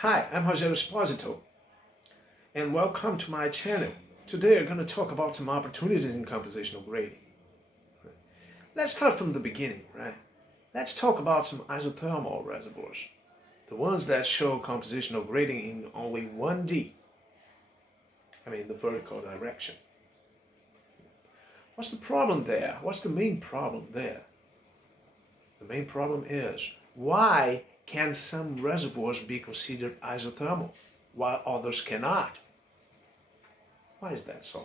Hi, I'm Rogério Esposito, and welcome to my channel. Today I'm going to talk about some opportunities in compositional grading. Let's start from the beginning, right? Let's talk about some isothermal reservoirs, the ones that show compositional grading in only 1D, the vertical direction. What's the problem there? What's the main problem there? The main problem is, why can some reservoirs be considered isothermal while others cannot? Why is that so?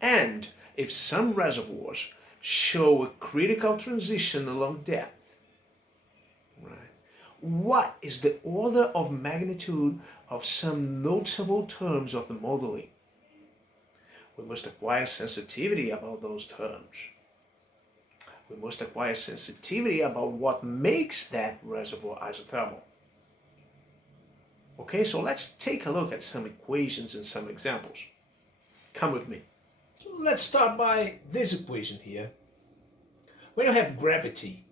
And if some reservoirs show a critical transition along depth, right, what is the order of magnitude of some notable terms of the modeling? We must acquire sensitivity about those terms. We must acquire sensitivity about what makes that reservoir isothermal. Okay, so let's take a look at some equations and some examples. Come with me. So let's start by this equation here. When you have gravity,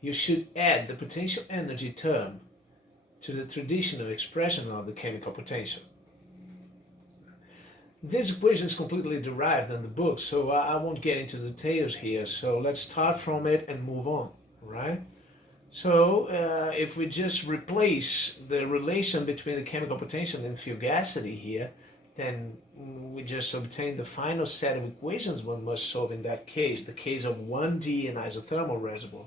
you should add the potential energy term to the traditional expression of the chemical potential. This equation is completely derived in the book, so I won't get into details here. So let's start from it and move on, right? So if we just replace the relation between the chemical potential and fugacity here, then we just obtain the final set of equations one must solve in that case, the case of 1D and isothermal reservoir.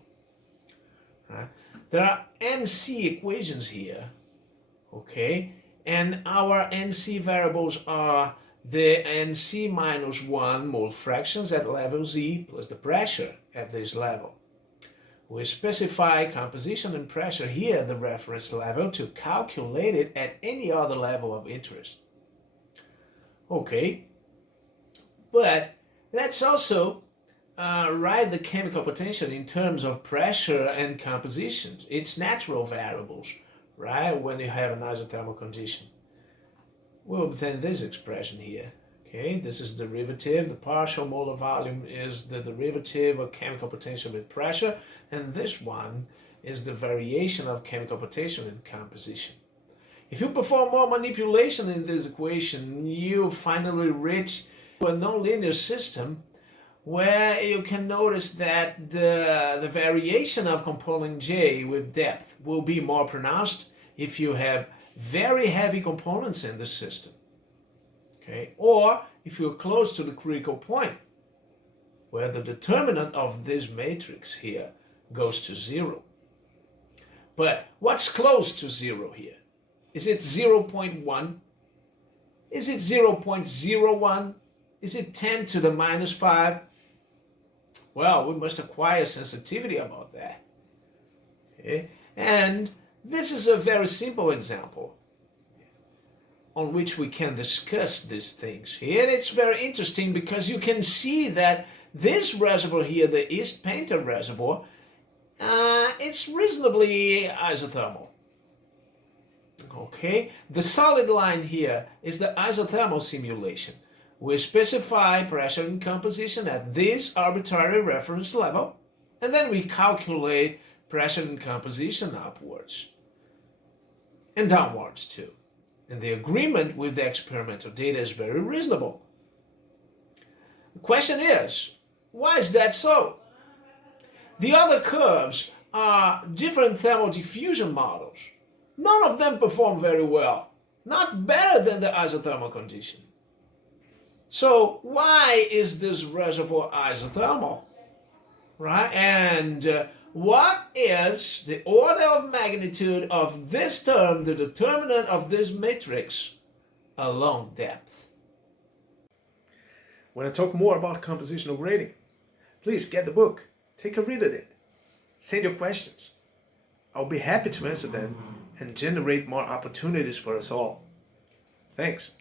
Right? There are NC equations here, okay? And our NC variables are the NC minus 1 mole fractions at level Z plus the pressure at this level. We specify composition and pressure here at the reference level to calculate it at any other level of interest. Okay, but let's also write the chemical potential in terms of pressure and composition. It's natural variables, right, when you have an isothermal condition. We'll obtain this expression here. Okay, this is derivative. The partial molar volume is the derivative of chemical potential with pressure, and this one is the variation of chemical potential with composition. If you perform more manipulation in this equation, you finally reach a nonlinear system where you can notice that the variation of component J with depth will be more pronounced if you have very heavy components in the system, okay? Or if you're close to the critical point, where the determinant of this matrix here goes to 0. But what's close to 0 here? Is it 0.1? Is it 0.01? Is it 10 to the minus 5? Well, we must acquire sensitivity about that, okay? And this is a very simple example on which we can discuss these things here. And it's very interesting because you can see that this reservoir here, the East Painter reservoir, it's reasonably isothermal. Okay, the solid line here is the isothermal simulation. We specify pressure and composition at this arbitrary reference level, and then we calculate pressure and composition upwards and downwards too. And the agreement with the experimental data is very reasonable. The question is, why is that so? The other curves are different thermal diffusion models. None of them perform very well, not better than the isothermal condition. So why is this reservoir isothermal, right? And what is the order of magnitude of this term, the determinant of this matrix, along depth? When I talk more about compositional grading, please get the book, take a read of it, send your questions. I'll be happy to answer them and generate more opportunities for us all. Thanks.